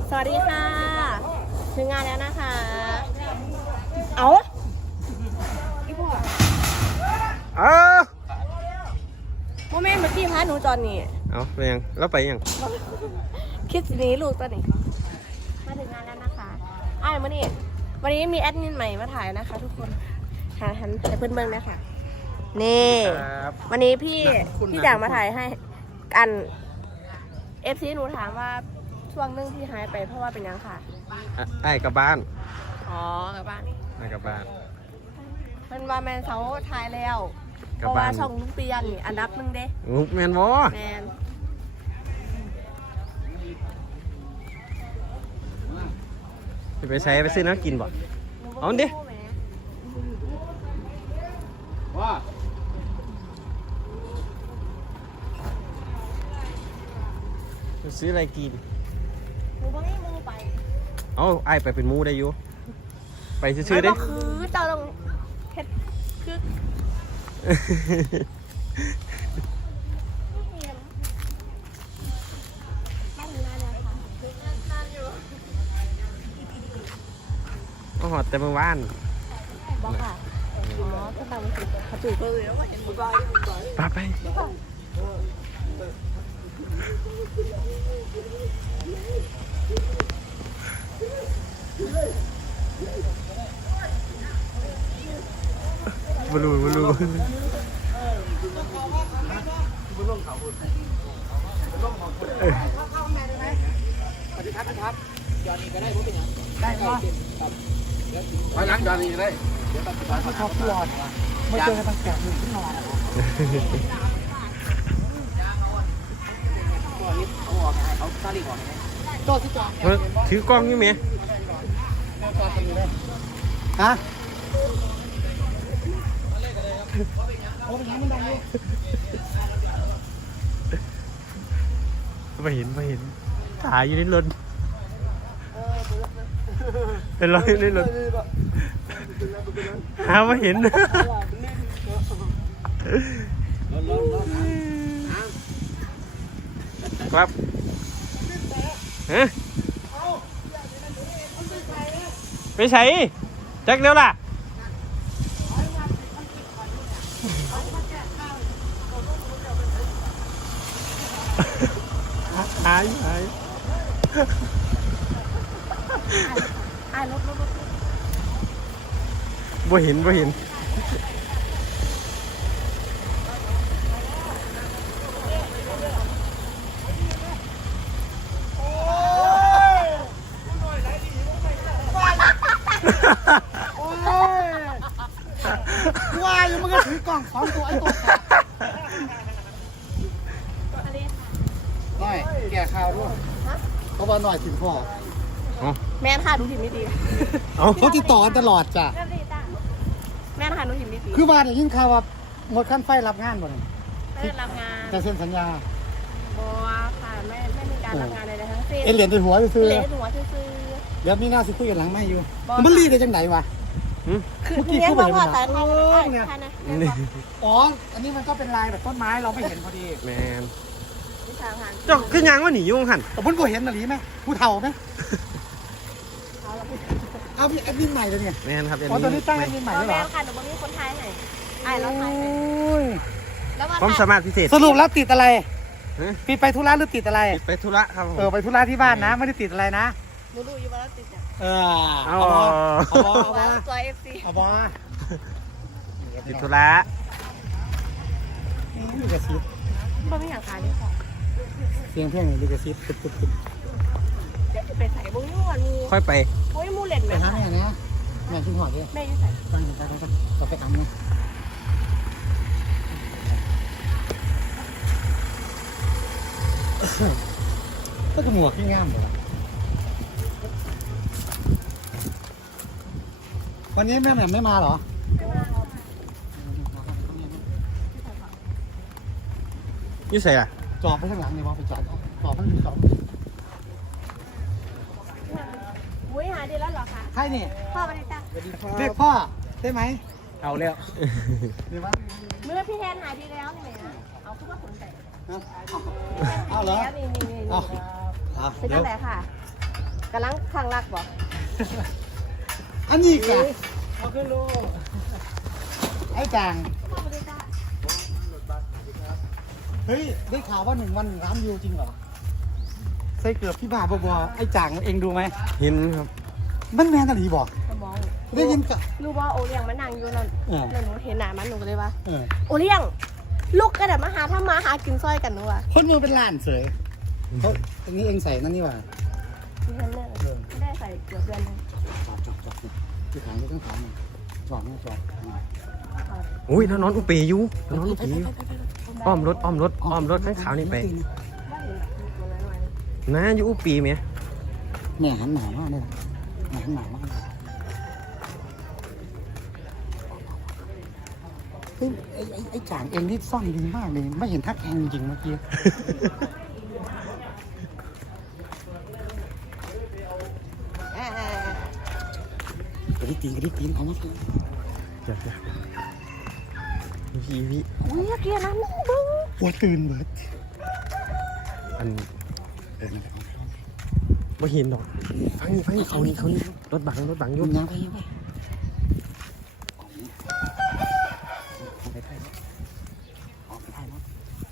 สวัสดีค่ะถึงงานแล้วนะคะเอาอีพ่อโมเมนต์เมื่อกี้พาหนูจอนนี่เอาไปยังแล้วไปยังคิดสินี้ลูกตอนนี้มาถึงงานแล้วนะคะวันนี้มีแอดมินใหม่มาถ่ายนะคะ ทุกคนหันให้เพื่อนเบิ่งนะคะนี่วันนี้พี่อยากมาถ่ายให้กันFC หนูถามว่าช่วงนึงที่หายไปเพราะว่าเป็นยังค่ะไอ้กับบ้านอ๋อกลับบ้านไอ้กับบ้านมันว่าแมนเสาถ่ายแล้วเพราะว่าช่องลุงเปียนนี่อันดับหนึ่งเด้แมนวอแมนไปใช้ไปซื้อน้ำกินบ่เอาดิว่าซื้ออะไรกินมูบ่ให้มูไปเอาไอ้ไปเป็นมูได้อยู่ไปซื้อได้คือเจ้าต้องเฮ็ดคือก็หอดแต่เมื่อวานบอกค่ะอ๋อก็ตามมาสิเขาตื่นก็เลยแล้วว่าเห็นบุกอยไปบลูสวัสดีครับยอดนี้ก็ได้ผมเป็นยังได้ครับไว้หลังยอดนี้ได้เดี๋ยวตัดสินใจเขาปลอดไม่เจอกันตั้งแต่หนึ่งขึ้นนอนตัวนี้เอาออกเอาซาลีออกตัวที่จอดถือกล้องนี่ไหมฮะโอ้เป็นยังมันดังเลยไม่เห็นถ่ายอยู่ในรถเป็นรอยในรถหาไม่เห็นครับฮะไปใส่แจ็คเร็วล่ะหายรถบ่เห็นว่าอยู่มันก็ถือกล่องของตัวไอ้ตัวหน่อยแก่ข่าวด้วยเพราะว่าหน่อยถึงพ่อแม่นค่ะหนูถิ่นไม่ดีเขาติดต่อตลอดจ้ะแม่นค่ะหนูถิ่นไม่ดีคือว่าเนี่ยยิ่งข่าวว่าหมดขั้นไฟรับงานหมดเลยไม่รับงานจะเซ็นสัญญาบัวค่ะไม่มีการรับงานใดๆทั้งสิ้นเหรียญในหัวซื้อเหรียญหัวซื้อเดี๋ยวมีหน้าสิคุยกันหลังไม่อยู่มันรีดได้จังไหนวะคือเนี้ยบอกว่าแต่ทางเนี่ยอ๋ออันนี้มันก็เป็นลายแบบต้นไม้เราไม่เห็นพอดีแมนเจ้าขึ้นยังว่าหนียุ่งหันแต่พุ่นกูเห็นหรือไหมผู้เฒ่าไหมเอาพี่แอดมินใหม่เลยเนี่ยแมนครับตอนนี้ตั้งแอดมินใหม่แล้วเหรอค่ะหนูบอกมีคนไทยไหนเราไทยความสามารถพิเศษสรุปแล้วติดอะไรปิดไปธุระหรือติดอะไรไปธุระครับไปธุระที่บ้านนะไม่ได้ติดอะไรนะหนูดูอยู่ว่าเราติดเอาตัวFC เอาบอติดธุระลิขสิทธิ์ไม่อยากขายเลยค่ะเสียงเพลงลิขสิทธิ์ปุ๊บไปใส่บุ้งยูวันมูค่อยไปโอ้ยมูเล่นไหมคะแม่นะแม่ชิ้นหอดดิแม่ยิ่งใส่ตั้งใจก็ไปอันนะก็คือหมวกที่งามเลยวันนี้แม่แหม่มไม่มาเหรอยี่ใส่อะจอบไปข้างหลังเนี่ยว่าไปจอบมันจอบอุ้ยหาดีแล้วเหรอคะใช่นี่พ่อมาได้จ้ะเรียกพ่อได้ไหมเอาแล้วเมื่อพี่แทนหายดีแล้วนี่ไหมเอาคือว่าขนใส่เอาเหรอนี่เป็นจังไหนค่ะกำลังข้างรักบ่อันนี้กะเอาขึ้นโลไอ้จางเฮ้ยได้ข่าวว่า1 วัน1 ล้านวิวจริงเหรอใส่เกือบพี่บ้าบอไอ้จางเองดูไหมเห็นครับมันแมนอะไรบอกสมองได้ยินกะรู้ว่าโอเลี้ยงมันนั่งอยู่นั่นแล้วหนูเห็นหน้ามันหนูก็เลยว่าเออโอเลี้ยงลูกกระเดมาหาถ้ามาหากินซอยกันหนูอ่ะคนมือเป็นล้านเสยเขาตรงนี้เองใส่นั่นนี่หว่าดิฉันเนี่ยไม่ได้ใส่เกือบเดือนนึงจอดที่ขางที่ต้องขางจอดนี่จอดอุ้ยนอนอุเปอยู่นอนอุเปอยู่อ้อมรถข้างขาวนี่ไปนะอยู่อุปีไหมแม่หันหนามากเลยแม่หันหนามากเลยเฮ้ยไอ้จางเองที่ซ่อนดีมากเลยไม่เห็นทักแทงจริงเมื่อกี้กระดิกตีนเอามาสิเดี๋ยวพี่อุ้ยเกียร์นั้นบึ้งหัวตื่นเบิดอันนั่นแหละบ่เห็นดอกฟังนี่เขานี่รถบังอยุ่ยู่งยังไปไปได้เนาะ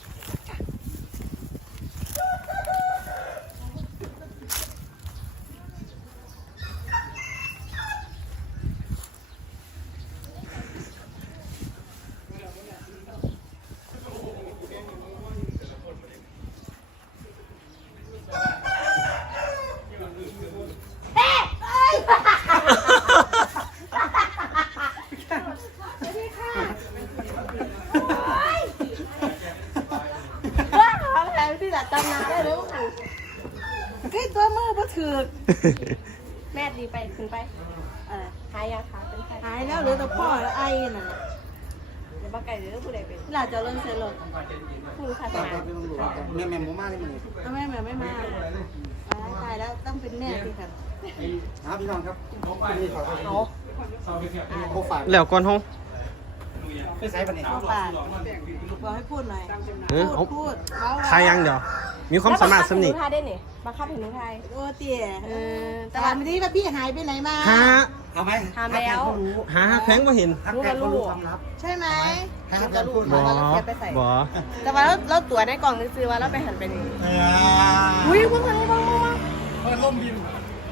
อะไรที่หลับตำนานได้รู้ค่ะไอ้ตัวมือบ่ถือแม่ดีไปขึ้นไปหายยังคะเป็นใครหายแล้วเหลือแต่พ่อและไอ้น่ะเดี๋ยวมาไก่หรือผู้ใดเป็นหลานจะเริ่มเซลล์ผู้ค่ะมาแม่หมูมาได้มั้ยทำไมแม่ไม่มาตายแล้วต้องเป็นแม่ที่ค่ะครับพี่น้องครับนี่ขอโคฝากแล้วก่อนห้องไปใส่ปันนี่เอาปากบอกให้พูดหน่อยเอาพูดทายยังเดี๋ยวมีความสามารถสำนิบังคับเห็นหนูไทยได้เนี่ยบังคับเห็นหนูไทยโอ้เตี๋ยแต่ว่าไม่ได้ว่าพี่หายไปไหนมาหาเอาไหมทำแล้วหาแพงบ่เห็นทักแกก็รู้ความลับใช่ไหมทักแกพูดบ่ บ่แต่ว่าเราตรวจในกล่องซื้อว่าเราไปหันไปนี่อุ้อุ้ยยว่าไงบ้างเปิดล่มบิน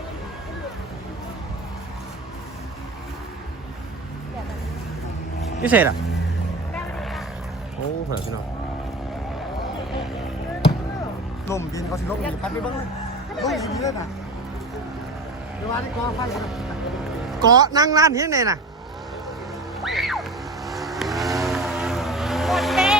พิเศษอ่ะโอ้เหรอพี่น้องล่มบินเขาสิล่มบินพัดไปบ้างเลยล่มบินเลยนะเดี๋ยววันนี้กองไฟเกาะนั่งร้านที่ไหนน่ะหมดเต้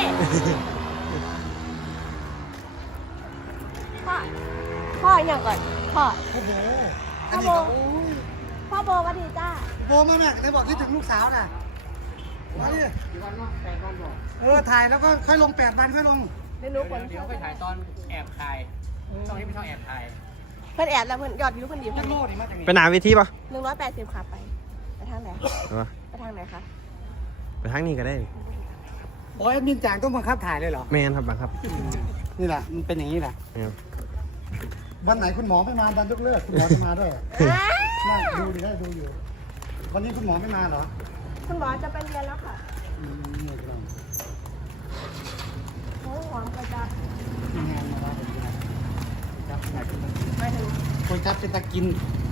พ่ออย่างก่อนพ่อโอ้โหอันนี้ก็พ่อโบวัสดีจ้าโบมาแม่ได้บอกคิดถึงลูกสาวน่ะมาดิถ่ายแล้วก็ค่อยลง8 วันค่อยลงเดี๋ยวหนูคนเดี๋ยวไปถ่ายตอนแอบถ่ายช่องนี้เป็นช่องแอบถ่ายเพื่อนแอดแล้วเพื่อนยอดวิวเพื่อนดียัเพื่อนงโลดนี่มาจากไหนไปหนาเวทีป่ะ 180ค่ะไปทางไหนเออไปทางไหนคะไปทางนี้ก็ได้โอ้ยแอดมินจางต้องบังคับถ่ายเลยเหรอแมนครับบังครับนี่แหละมันเป็นอย่างนี้แหละแม่นวันไหนคุณหมอไม่มาดันยกเลิกคุณหมอไม่มาด้วยนั่งดูดิได้ดูอยู่ วันนี้คุณหมอไม่มาเหรอคุณหมอจะไปเรียนแล้วค่ะนี่ครับโอ้หอมกระจับทีมงานมาแล้วผมจับไหนกันไม่ถึงคนจับเป็นตะกิน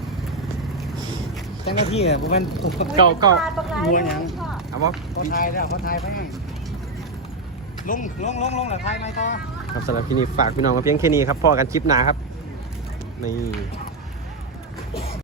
เจ้าหน้าที่เนี่ยผมเป็นเก่าบัวหยังเอาบ่คนไทยแล้วคนไทยไปให้ลงเหรอไทยไหมต่อครับสำหรับคลิปนี้ฝากพี่น้องมาเพียงแค่นี้ครับพอกันคลิปหน้าครับนี่